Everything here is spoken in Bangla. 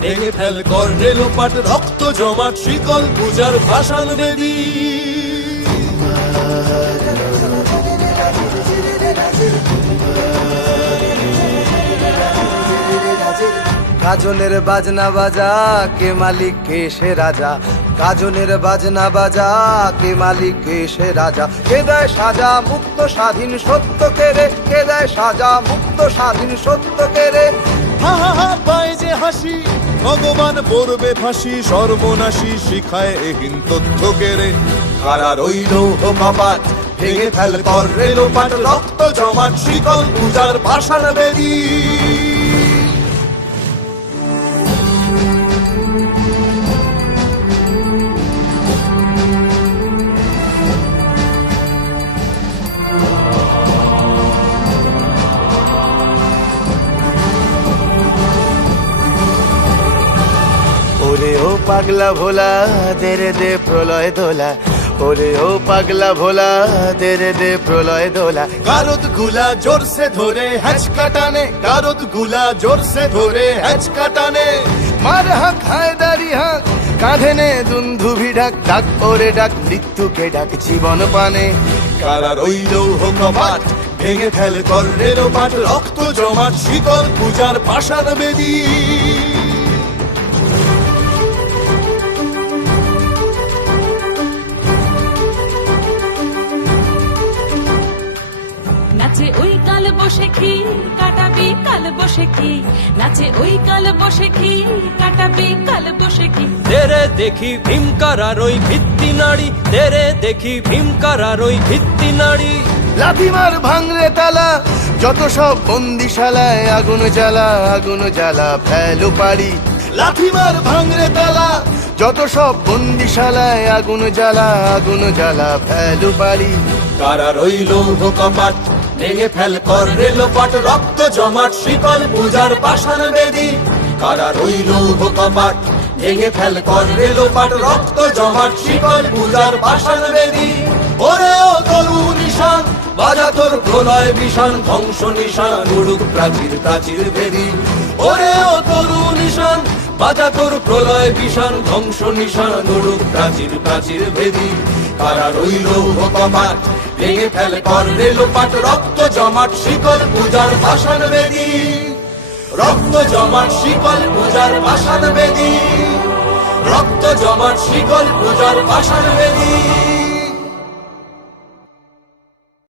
ভেঙে ফেল কর রেলোপাট রক্ত জমাট শিকল পূজার ভাষান বেদী। গাজনের বাজনা বাজা কে মালিক কে সে রাজা? গাজনের বাজনা বাজা কে মালিক কে সে রাজা? কে দেয় সাজা মুক্ত স্বাধীন সত্য কে রে? কে দেয় সাজা মুক্ত স্বাধীন সত্য কে রে? হা হা হা পায় যে হাসি ভগবান পড়বে ফাঁসি, সর্বনাশী শিখায় এহীন তথ্য কেড়ে কারা রইল পাপাত ভেঙে ফেল কর রক্ত, জমাট, শিকল, পূজার ভাষার বেদী। ওরে ও পাগলা ভোলা দেরে দে প্রলয় দোলা। ওরে ও পাগলা ভোলা দেরে দে প্রলয় দোলা। গারদগুলা জোরসে ধরে হ্যাচ কাটানে, গারদগুলা জোরসে ধরে হ্যাচ কাটানে। মার হাক, হায় দাড়ি হাক, কাঁধে নে দুন্ধুভি ডাক ডাক ওরে ডাক, মৃত্যুকে ডাক জীবন পানে। কারা রইল কপাট ভেঙে ফেল কর রেলোপাট রক্ত জমাট শিকল পূজার ভাষার বেদী। বসে খি কাটাবি কাল বসে কি নাচে ওই কাল বসে কি কাটাবি কাল বসে কি তেরে দেখি ভীমকারার ওই ভিত্তি নাড়ি। তেরে দেখি ভীমকারার ওই ভিত্তি নাড়ি। লাথিমার ভাঙরে তালা যত সব বন্দিশালায় আগুন জ্বালা আগুন জ্বালা ফেলো পারি লাথিমার ভাঙরে তালা যত সব বন্দিশালায় আগুন জ্বালা আগুন জ্বালা ফেলো পারি কারা রইল কপাট ভেঙে ফেল কর রেলোপাট রক্ত জমাট, শিকল পূজার পাষাণ বেদি। কারা রইল কপাট ভেঙে ফেল কর রেলোপাট রক্ত জমাট, শিকল পূজার পাষাণ বেদি। ওরে ও নিশান, বাজা তোর প্রলয় বিষান, ধ্বংস নিশান, উড়ুক প্রাচীর প্রাচীর বেদী। নিশান বাজা তোর প্রলয় বিষান, ধ্বংস নিশান উড়ুক প্রাচীর প্রাচীর বেদী কারা রইল কপাট ভেঙে ফেল কর রেলোপাট রক্ত জমাট, শিকল পূজার পাষাণ বেদী। রক্ত জমাট, শিকল পূজার পাষাণ বেদী। রক্ত জমাট, শিকল পূজার পাষাণ বেদী।